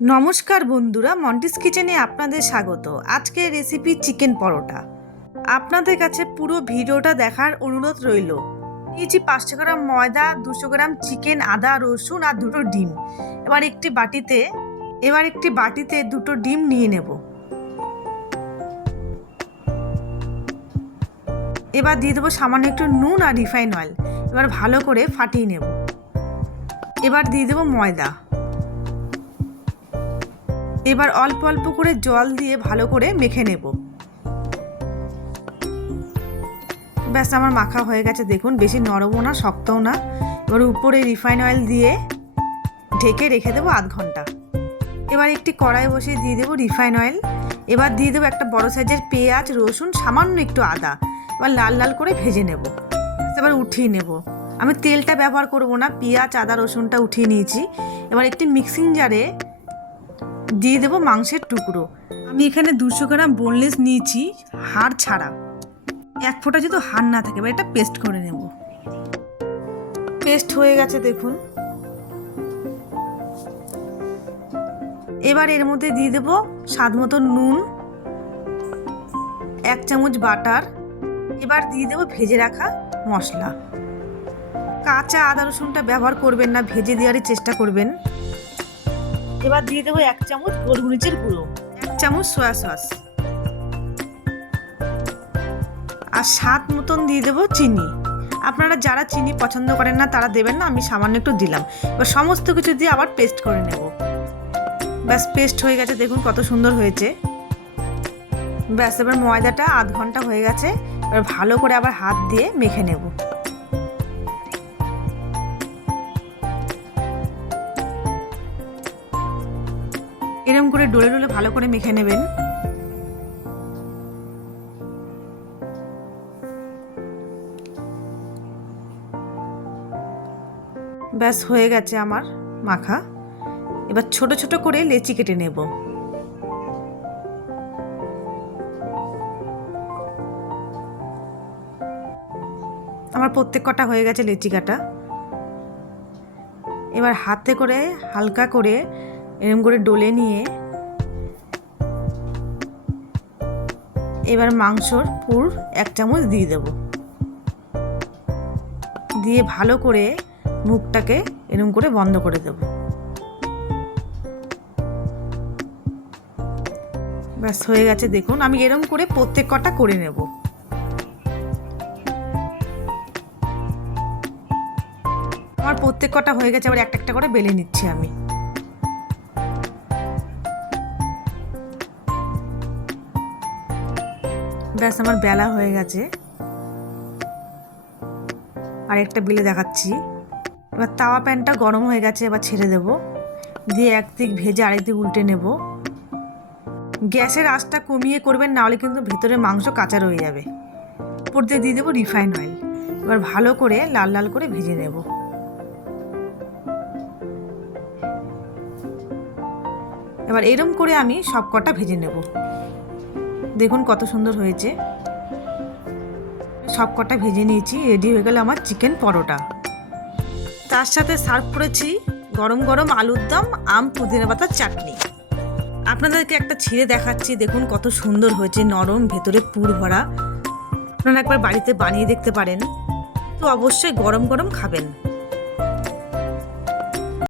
নমস্কার বন্ধুরা, মন্টিস কিচেনে আপনাদের স্বাগত। আজকে রেসিপি চিকেন পরোটা। আপনাদের কাছে পুরো ভিডিওটা দেখার অনুরোধ রইল। নিয়েছি 500 গ্রাম ময়দা, 200 গ্রাম চিকেন, আদা রসুন আর 2টো ডিম। এবার একটি বাটিতে 2টো ডিম নিয়ে নেব। এবার দিয়ে দেবো সামান্য একটু নুন আর রিফাইন অয়েল। এবার ভালো করে ফাটিয়ে নেব। এবার দিয়ে দেবো ময়দা। এবার অল্প অল্প করে জল দিয়ে ভালো করে মেখে নেব। ব্যাস আমার মাখা হয়ে গেছে, দেখুন বেশি নরমও না শক্তও না। এবার উপরে রিফাইন অয়েল দিয়ে ঢেকে রেখে দেবো আধ ঘন্টা। এবার একটি কড়াই বসিয়ে দিয়ে দেবো রিফাইন অয়েল। এবার দিয়ে দেবো একটা বড় সাইজের পেঁয়াজ, রসুন, সামান্য একটু আদা। এবার লাল লাল করে ভেজে নেব। এবার উঠিয়ে নেব। আমি তেলটা ব্যবহার করব না, পেঁয়াজ আদা রসুনটা উঠিয়ে নিয়েছি। এবার একটি মিক্সিং জারে দিয়ে দেবো মাংসের টুকরো। আমি এখানে 200 গ্রাম বোনলেস নিয়েছি, হাড় ছাড়া। এক ফোঁটা যদি হাড় না থাকে, এবার এটা পেস্ট করে নেব। পেস্ট হয়ে গেছে দেখুন। এবার এর মধ্যে দিয়ে দেবো স্বাদ মতো নুন, 1 চামচ বাটার। এবার দিয়ে দেবো ভেজে রাখা মশলা। কাঁচা আদা রসুনটা ব্যবহার করবেন না, ভেজে দেওয়ারই চেষ্টা করবেন। এবার দিয়ে দেবো 1 চামচ গোলমরিচের গুঁড়ো, 1 চামচ সয়া সস আর স্বাদ মতন দিয়ে দেবো চিনি। আপনারা যারা চিনি পছন্দ করেন না তারা দেবেন না, আমি সামান্য একটু দিলাম। এবার সমস্ত কিছু দিয়ে আবার পেস্ট করে নেব। ব্যাস পেস্ট হয়ে গেছে, দেখুন কত সুন্দর হয়েছে। ব্যাস এবার ময়দাটা আধ ঘন্টা হয়ে গেছে। এবার ভালো করে আবার হাত দিয়ে মেখে নেব। এরকম করে ডলে ডলে ভালো করে মেখে নেবেন। ব্যাস হয়ে গেছে আমার মাখা। এবার ছোট ছোট করে লেচি কেটে নেব। আমার প্রত্যেক কটা হয়ে গেছে লেচি কাটা। এবার হাতে করে হালকা করে এরকম করে ডলে নিয়ে এবার মাংসর পুর 1 চামচ দিয়ে দেব। দিয়ে ভালো করে মুখটাকে এরকম করে বন্ধ করে দেব। ব্যাস হয়ে গেছে দেখুন। আমি এরকম করে প্রত্যেক কটা করে নেব। আমার প্রত্যেক কটা হয়ে গেছে। আবার একটা একটা করে বেলে নিচ্ছি আমি। ব্যাস আমার বেলা হয়ে গেছে। আর একটা বেলে দেখাচ্ছি। এবার তাওয়া প্যানটা গরম হয়ে গেছে, এবার ছেড়ে দেব। দিয়ে একদিক ভেজে আরেক দিক উল্টে নেব। গ্যাসের আঁচটা কমিয়ে করবেন, নাহলে কিন্তু ভেতরে মাংস কাঁচা রয়ে যাবে। উপর দিয়ে দিয়ে দেবো রিফাইন অয়েল। এবার ভালো করে লাল লাল করে ভেজে নেব। এবার এরম করে আমি সব কটা ভেজে নেব। দেখুন কত সুন্দর হয়েছে। সব কটা ভেজে নিয়েছি, রেডি হয়ে গেল আমার চিকেন পরোটা। তার সাথে সার্ভ করেছি গরম গরম আলুর দম, আম, পুদিনা পাতার চাটনি। আপনাদেরকে একটা ছিঁড়ে দেখাচ্ছি, দেখুন কত সুন্দর হয়েছে, নরম, ভেতরে পুর ভরা। আপনারা একবার বাড়িতে বানিয়ে দেখতে পারেন। তো অবশ্যই গরম গরম খাবেন।